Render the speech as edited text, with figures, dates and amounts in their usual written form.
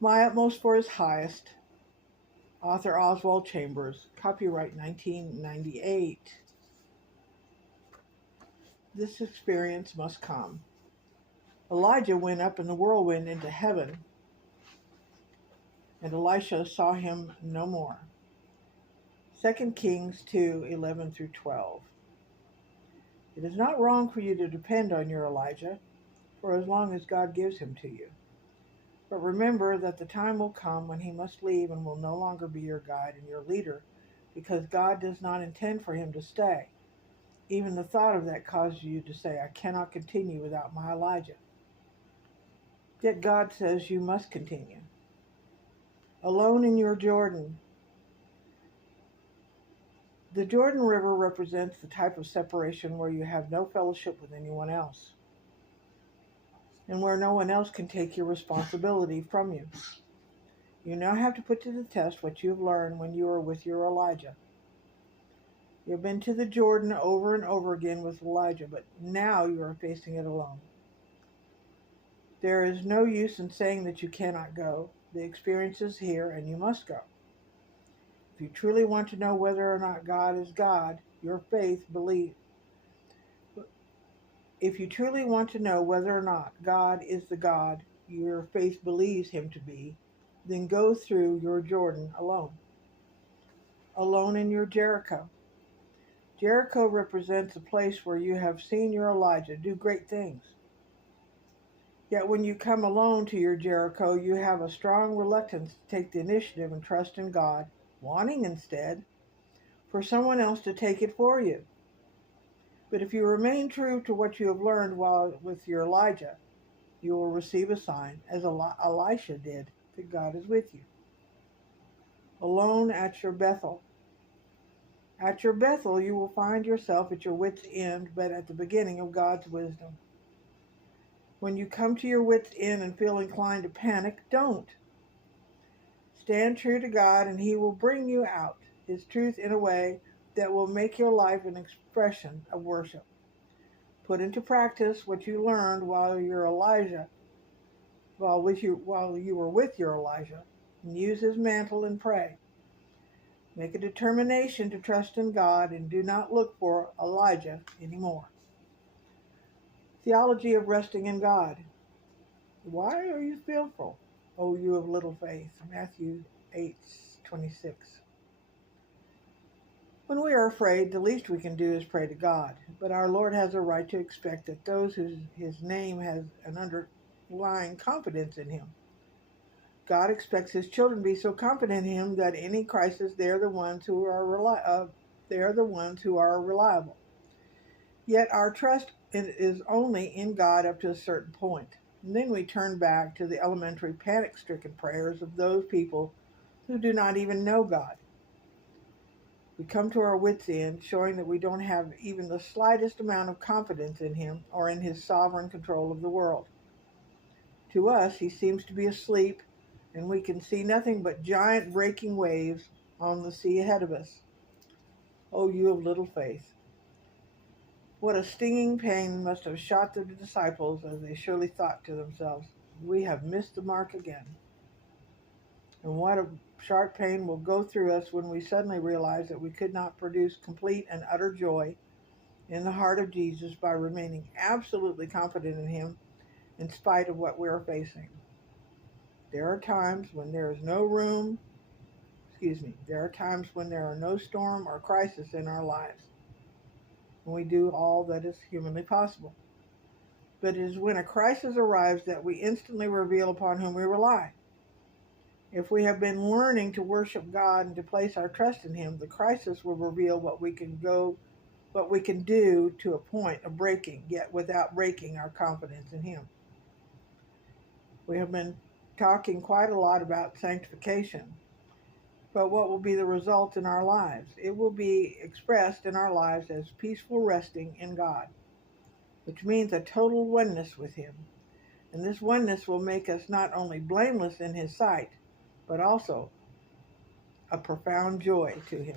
My Utmost for His Highest, author Oswald Chambers, copyright 1998. This experience must come. Elijah went up in the whirlwind into heaven, and Elisha saw him no more. 2 Kings 2:11 through 12. It is not wrong for you to depend on your Elijah, for as long as God gives him to you. But remember that the time will come when he must leave and will no longer be your guide and your leader, because God does not intend for him to stay. Even the thought of that causes you to say, I cannot continue without my Elijah. Yet God says you must continue. Alone in your Jordan. The Jordan River represents the type of separation where you have no fellowship with anyone else, and where no one else can take your responsibility from you. You now have to put to the test what you have learned when you were with your Elijah. You have been to the Jordan over and over again with Elijah, but now you are facing it alone. There is no use in saying that you cannot go. The experience is here and you must go. If you truly want to know whether or not God is God, your faith believe. If you truly want to know whether or not God is the God your faith believes him to be, then go through your Jordan alone. Alone in your Jericho. Jericho represents a place where you have seen your Elijah do great things. Yet when you come alone to your Jericho, you have a strong reluctance to take the initiative and trust in God, wanting instead for someone else to take it for you. But if you remain true to what you have learned while with your Elijah, you will receive a sign, as Elisha did, that God is with you. Alone at your Bethel. At your Bethel, you will find yourself at your wit's end, but at the beginning of God's wisdom. When you come to your wit's end and feel inclined to panic, don't. Stand true to God, and He will bring you out His truth in a way that will make your life an expression of worship. Put into practice what you learned while you were with your Elijah, and use his mantle and pray. Make a determination to trust in God and do not look for Elijah anymore. Theology of resting in God. Why are you fearful, O you of little faith? Matthew 8:26. When we are afraid, the least we can do is pray to God. But our Lord has a right to expect that those his name has an underlying confidence in him. God expects his children to be so confident in him that any crisis, they are the ones who are reliable. Yet our trust is only in God up to a certain point. And then we turn back to the elementary panic-stricken prayers of those people who do not even know God. We come to our wits' end, showing that we don't have even the slightest amount of confidence in him or in his sovereign control of the world. To us, he seems to be asleep, and we can see nothing but giant breaking waves on the sea ahead of us. O you of little faith. What a stinging pain must have shot through the disciples as they surely thought to themselves, we have missed the mark again. And what a sharp pain will go through us when we suddenly realize that we could not produce complete and utter joy in the heart of Jesus by remaining absolutely confident in him in spite of what we are facing. There are times when there are no storm or crisis in our lives, and we do all that is humanly possible. But it is when a crisis arrives that we instantly reveal upon whom we rely. If we have been learning to worship God and to place our trust in him, the crisis will reveal what we can do to a point of breaking, yet without breaking our confidence in him. We have been talking quite a lot about sanctification, but what will be the result in our lives? It will be expressed in our lives as peaceful resting in God, which means a total oneness with him. And this oneness will make us not only blameless in his sight, but also a profound joy to him.